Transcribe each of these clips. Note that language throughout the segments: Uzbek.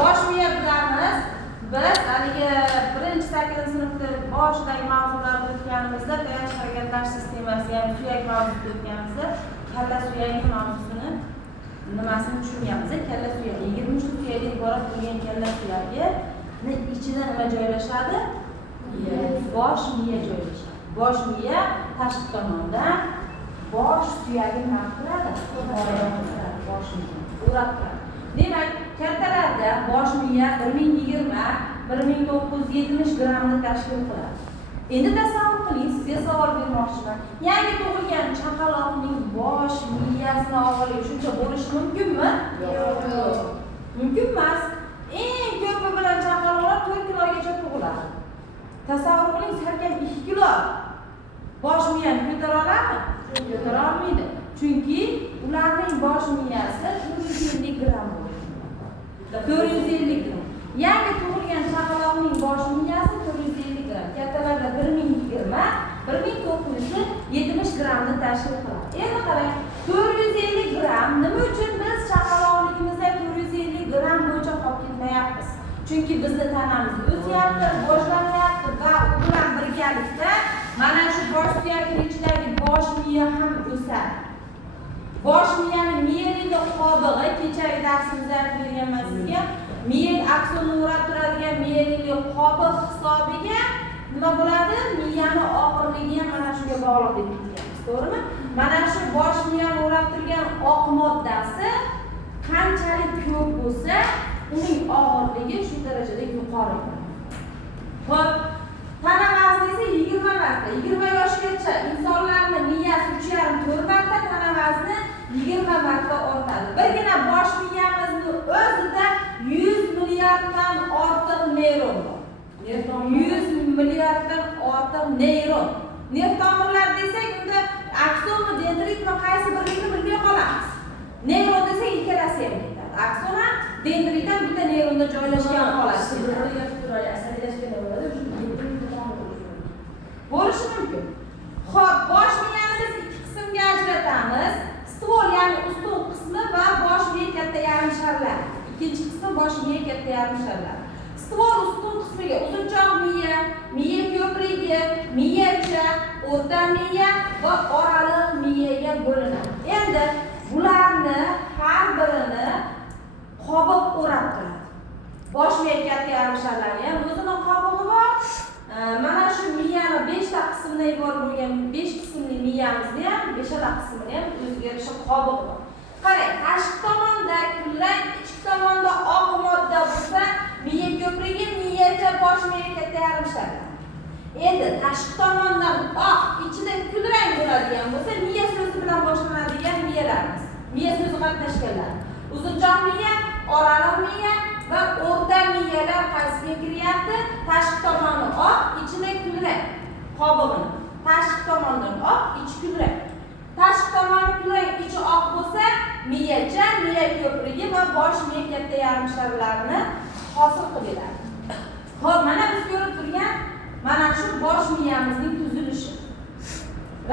bosh miya bilamiz. Biz haligi 1-8 sinfda boshidagi mavzularni o'tganimizda tayanch harakatlash sistemasi, ya'ni suyak mavzusini o'tganimizda kalla suyagi mavzusini nimasini tushunganmiz. Kalla suyagi 23 ta suyakdan iborat bo'lgan kalla suyagi ichida nima joylashadi? Bosh miya joylashadi. Bosh miya tashqi tomondan bosh suyagi nima qiladi? Bosh miya o'rab turadi. Demak, kattalarda bosh miya 1020-1970 grammni tashkil qiladi. Endi tasavvur qiling, sizga savol bermoqchiman. Yangi tug'ilgan chaqaloqning bosh miyasini og'irligi shuncha bo'lishi mumkinmi? Yo'q. Mumkin emas. Eng ko'pi bilan chaqaloqlar 4 kilogacha tug'iladi. Tasavvur qiling, salkam 2 kilo bosh miyani ko'tara oladimi? Ko'tara olmaydi. Chunki ularning bosh miyasi 450 gramm bo'ladi. 450 gramm. Yangi tug'ilgan chaqaloqning bosh miyasi 450 gramm. Kattalarda 1020-1970 grammni tashkil qiladi. Endi qarang, 450 gramm nima uchun biz chaqaloqligimizda 450 gramm bo'yicha qolib ketmayapmiz? Chunki bizni tanamiz o'syapti, rivojlanyapti va u bilan birgalikda mana shu bosh suyagining ichidagi bosh miya ham o'sadi. Bosh miyani miyelin qobig'i kechagi darsimizda aytib berganman sizga. Miyel aksonni o'rab turadigan miyelin qobig' hisobiga nima bo'ladi? Miyani og'irligi ham mana shunga bog'liq deb aytganmiz, to'g'rimi? Mana shu bosh miyani o'rab turgan oq moddasi qanchalik ko'p bo'lsa, uning og'irligi shu darajada yuqori bo'ladi. Xo'p, tana vazni esa 20 marta, 20 yoshgacha insonlarning miyasi 3,5-4 marta, tana vazni 20 marta ortadi. Birgina bosh miyamizni o'zida 100 milliarddan ortiq neyron bor. 100 milliarddan ortiq neyron. Nerv tomirlar desak, unda aksonmi, dendritmi qaysi birligini bilmay qolamiz. Neyron desak ikkalasi ham ketadi. Akson ham dendrit ham bitta neyronda joylashgan holati. Bo'lishi mumkin. Xo'p, bosh miyani biz ikki qismga ajratamiz. Stvol, ya'ni ustun qismi va bosh miya katta yarim sharlar. Ikkinchi qismi bosh miya katta yarim sharlar. Stvol ustun qismiga uzunchoq miya, miya ko'prigi, miyacha, o'rta miya va oraliq miyaga bo'linadi. Endi bularni har birini qobiq o'rab turadi. Bosh miya katta yarim sharlari ham o'zining qobig'i bor. Mana shu miyani 5 ta qismdan iborat bo'lgan 5 qismli miyamizni ham 5 ta qismini ham o'ziga yarasha qobig'i bor. Qarang, tashqi tomonda kulrang, ichki tomonda oq modda bo'lsa, miya ko'prigi, miyacha, bosh miya katta yarim sharlar. Endi tashqi tomondan oq, ichida kulrang bo'ladigan bo'lsa, miya so'zi bilan boshlanadigan miyalarimiz. Miya so'zi qatnashganlar. Uzunchoq miya, oraliq miya va o'rta miyalar qaysiga kiryapti? Tashqi tomoni oq, ichida kulrang. Qobig'ini. Tashqi tomondan oq, ichi kulrang. Tashqi tomoni kulrang, ichi oq bo'lsa, miyacha, miya ko'prigi va bosh miya katta yarim sharlarini hosil qilib beradi. Xo'p, mana biz ko'rib turgan mana shu bosh miyamizning tuzilishi.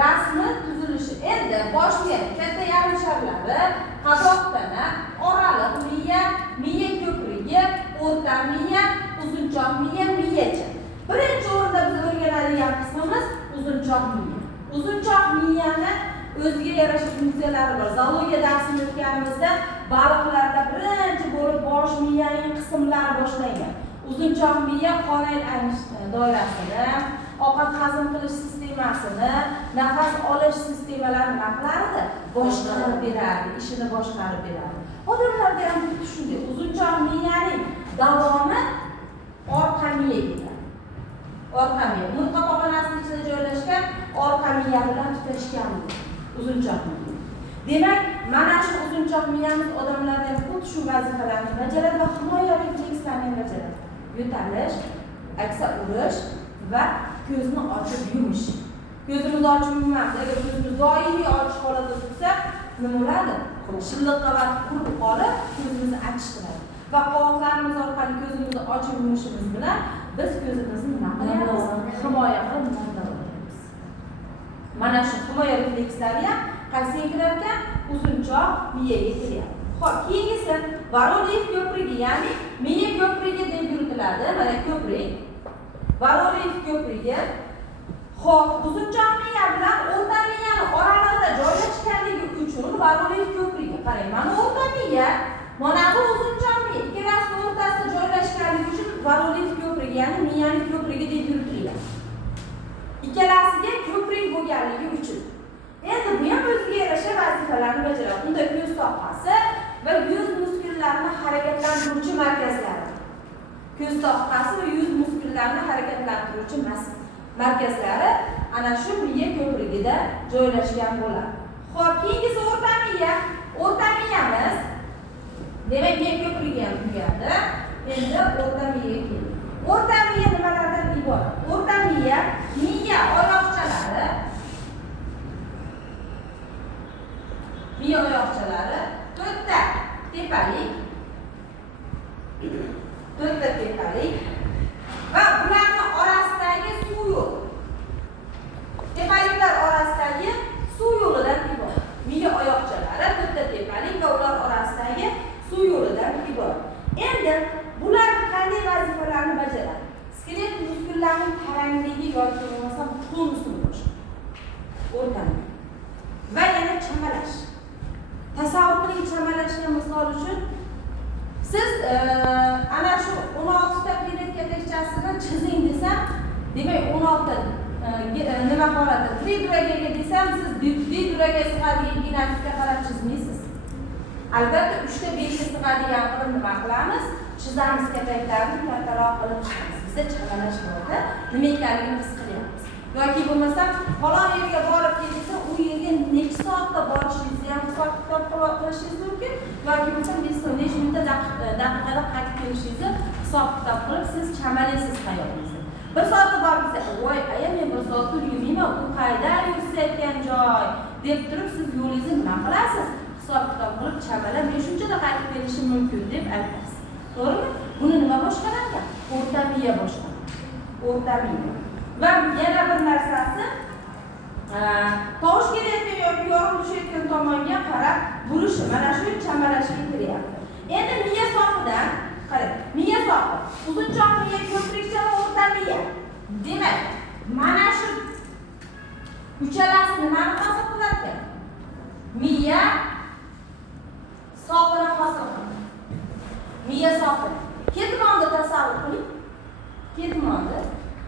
Rasmi tuzilishi. Endi bosh miya katta yarim sharlari, qadoq tana, oraliq miya, miya ko'prigi, o'rta miya, uzunchoq miya, miyacha. Birinchi o'rinda biz o'rganadigan qismimiz uzunchoq miya. Uzunchoq miyani o'ziga yarasha funksiyalari bor. Zoologiya darsini o'tganimizda baliqlarda birinchi bo'lib bosh miyaning qismlari boshlangan. Uzunchoq miya qonil aynish doirasini, ovqat hazm qilish sistemasini, nafas olish sistemalarini nima qilardi? Boshqarib beradi, ishini boshqarib beradi. Odamlarda ham xuddi shunday. Uzunchoq miyaning davomi orqa miya ketadi. Orqa miya, murqa pog'onasining ichida joylashgan orqa miya bilan tutashgan uzunchoq miya. Demak, mana shu uzunchoq miyamiz odamlarda ham xuddi shu vazifalarni bajaradi va himoya reflekslarni bajaradi. Yo'talish, aksa urish va ko'zni ochib yumish. Ko'zimizni ochib yumamiz. Agar ko'zimiz doimiy ochiq holatda tursa, nima bo'ladi? Shilliqqa va qurib qolib, ko'zimizni achishtiradi. Va qovoqlarimiz orqali ko'zimizni ochib yumishimiz bilan biz ko'zimizni nima qilamiz? Himoya qilib olyapmiz. Mana shu himoya reflekslari ham qaysiga kirar ekan? Uzunchoq miyaga kiryapti. Xo'p, keyingisi Voroleyev ko'prigi, ya'ni miya ko'prigi deb yuritiladi. Mana ko'prik. Voroleyev ko'prigi. Xo'p, uzunchoq miya bilan o'rta miyani oralig'ida joylashganligi uchun Voroleyev ko'prigi. Qarang, mana o'rta miya, mana bu uzunchoq miya ikkalasi o'rtasida joylashganligi uchun Voroleyev ko'prigi, ya'ni miyaning ko'prigi deb yuritiladi. Ikkalasiga ko'prik bo'lganligi uchun. Endi bu ham o'ziga yarasha vazifalarni bajaradi. Unda ko'z sohasi va yuz muskullarini harakatlantiruvchi markazlari. Ko'z sohasi va yuz muskullarini harakatlantiruvchi markazlari ana shu miya ko'prigida joylashgan bo'ladi. Xo'p, keyingisi o'rta miya. O'rta miyamiz demak miya ko'prigi ham tugadi. Endi o'rta miyaga keldik. O'rta miya nimalardan iborat? O'rta miya oyoqchalari, to'rtta tepalik va bularning orasidagi suv yo'li. Tepaliklar orasidagi suv yo'lidan iborat. Miya oyoqchalari, to'rtta tepalik va ular orasidagi suv yo'lidan iborat. Endi bular qanday vazifalarni bajaradi? Skelet muskullarining tarangligi yoki bo'lmasam tonusini boshqaradi. O'rtanadi. Va yana chamalash. Tasavvur qiling, chamalashga misol uchun siz ana shu 16 ta plinetkadekchasini chizing desam, demak 16 nima holatda triduragaga desam, siz triduraga sig'adigan ginamikka qarab chizmaysiz. Albatta 3 ta belgi sig'adigan qilib nima qilamiz? Chizamiz, kataklarni kattaroq qilib chizamiz. Bizda chamalash borda nima ekanligini his qilyapmiz. Yoki bo'lmasa falon yerga borib kelsa, u yerga necha soatda borishingizni ham hisob-kitob qilishingiz mumkin. Yoki bo'lmasa necha minutda daqiqada qaytib kelishingizni hisob-kitob qilib siz chamalaysiz hayolingizda. Bir soatda borib kelsa, "Voy, aya, men bir soatda yurmayman, u qayda yursayotgan joy" deb turib siz yo'lingizni nima qilasiz? Hisob-kitob qilib chamalab, "Men shunchada qaytib kelishim mumkin" deb aytasiz. To'g'rimi? Buni nima boshqaradi? O'rta miya boshqaradi. O'rta miya. Va yana bir narsasi, tovush kelayotgan yoki yorug' tushayotgan tomonga qarab burishi, mana shu chamalashga kiryapti. Endi miya sohidan qarang. Miya sohi, uzunchoq miya, ko'prikcha va o'rta miya. Demak, mana shu uchalasi nimani hosil qiladi? Miya sohini hosil qiladi. Miya sohi. Ketmonni tasavvur qiling.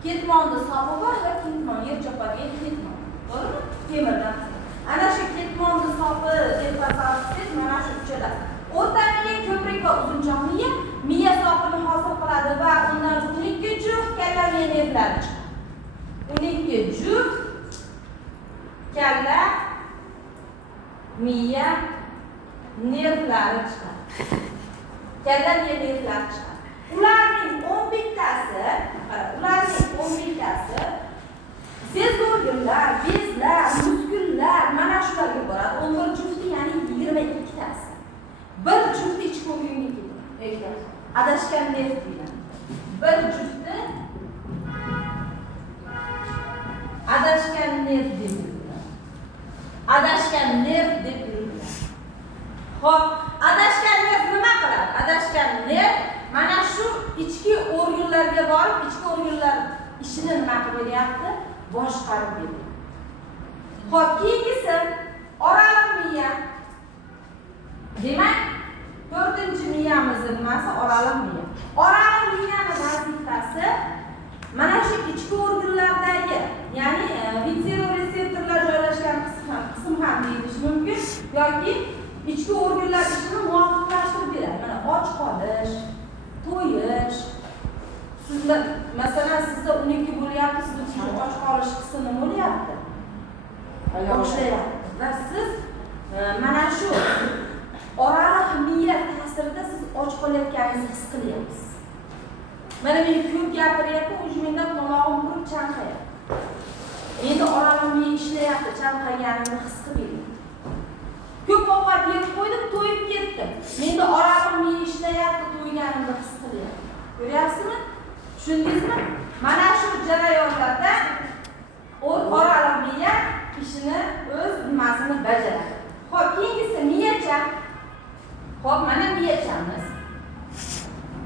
Ketmonni sohi bor va ketmon yer chopadigan ketmon. To'g'rimi? Temirdan. Ana shu ketmonni sohi deb tasavvur qilsangiz, mana shu uchalasi. O'rta miya, ko'prik va uzunchoq miya sohini hosil qiladi va undan 12 juft kalla miya nervlari chiqadi. 12 juft kalla miya nervlari chiqadi. Kalla miya nervlari chiqadi. Ularning 11tasi sezgurlar, bezlar, muskullar mana shularga boradi. 11 jufti, ya'ni 22tasi. Bir jufti ichki o'yinga ketadi. Adashgan nerv deyiladi. Bir jufti adashgan nerv deyiladi. Adashgan nerv deb yuriladi. Xo'p, adashgan nerv nima qiladi? Adashgan nerv mana shu ichki organlarga borib, ichki organlar ishini nima qilib beryapti? Boshqarib beradi. Xo'p, keyingisi oraliq miya. Demak, 4-miyamizning nimasi? Oraliq miya. Oraliq miyaning vazifasi mana shu ichki organlardagi, ya'ni vitseroreseptorlar joylashgan qism ham deyilishi mumkin yoki ichki organlar ishini muvofiqlashtirib beradi. Mana och qolish, to'yish. Sizlar masalan sizda 12 bo'lyapti, sizda och qolish qismi nima bo'lyapti? Boshlayapti. Va siz mana shu oraliq miya ta'sirida siz och qolayotganingizni his qilyapsiz. Mana men ko'p gapiryapman, o'zimdan tomog'im qurib chanqayapti. Endi oraliq miya ishlayapti, chanqaganimni his qilyapman. Ko'p ovqat yeb qo'ydim, to'yib ketdim. Menda oraliq miya ishlayapti, to'yganimni his qilyapman. Ko'ryapsizmi? Tushundingizmi? Mana shu jarayonlarda oraliq miya ishini o'z nimasini bajaradi. Xo'p, keyingisi miyacha. Xo'p, mana miyachamiz.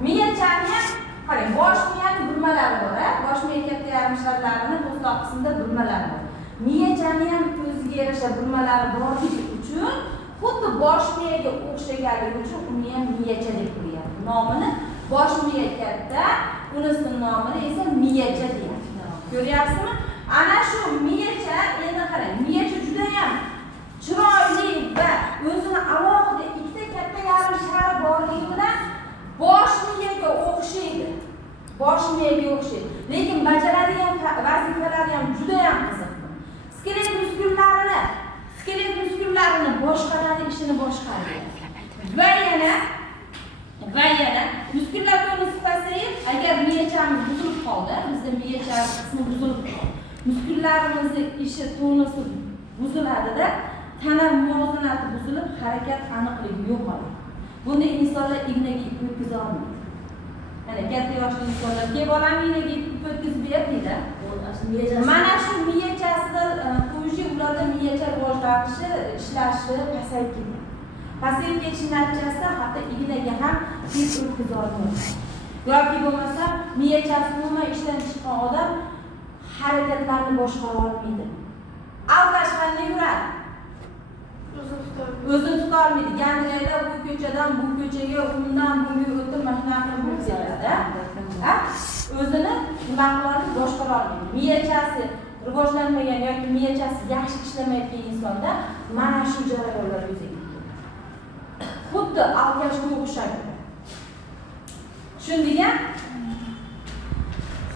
Miyachani ham qarang, bosh miyani burmalari bor, bosh miya katta yarim sharlarining po'stoq qismida burmalari bor. Miyachani ham o'ziga yarasha burmalari borligi uchun xuddi bosh miyaga o'xshaganligi uchun uni ham miyacha deb qo'yadi. Nomini bosh miya katta, unisining nomini esa miyacha deydi. Ko'ryapsizmi? Ana shu miyacha, endi qarang, miyacha juda ham chiroyli va o'zini alohida ikkita katta yarim shari borligi bilan bosh miyaga o'xshaydi. Bosh miyaga o'xshaydi. Lekin bajaradigan vazifalari ham juda ham qiziq. Skelet muskullarini boshqaradi, ishini boshqaradi. Va yana muskullar tonusi pasayib, agar miyachamiz buzilib qoldi, bizda miyacha qismi buzilib qoldi. Muskullarimizni ishi tonusi buziladi-da, tana muvozanati buzilib, harakat aniqligi yo'qoladi. Buni insonlar ignaga ip o'tkaza olmaydi. Mana katta yoshli insonlar kelib olami ignaga ip o'tkazib berdi-da. Mana shu miyachasida qo'yishi ularda miyacha rivojlanishi, ishlashi pasayib ketadi. Pasayib ketish natijasida hatto ignaga ham ip o'tkaza olmaydi. Yoki bo'lmasa miyachasi umuman ishdan chiqqan odam harakatlarni boshqara olmaydi. Alkash qanday yuradi? O'zini tuta olmaydi. Gangrayda bu ko'chadan bu ko'chaga, undan bunga o'tib mashinani bo'lib ketadi. O'zini nima qiladi? Boshqara olmaydi. Miyachasi rivojlanmagan yoki miyachasi yaxshi ishlamayotgan insonda mana shu jarayonlar yuzaga keladi. Xuddi alkashga o'xshaydi. Tushundingmi?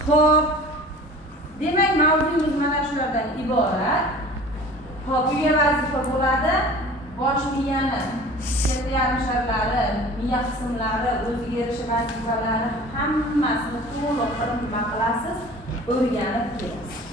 Xo'p. Demak, mavzuyimiz mana shulardan iborat. Xo'p, bunga vazifa bo'ladi. Bosh miyani katta yarim sharlari, miya qismlari, o'ziga yarasha vazifalari hammasini to'liq nima qilasiz? O'rganib kelasiz.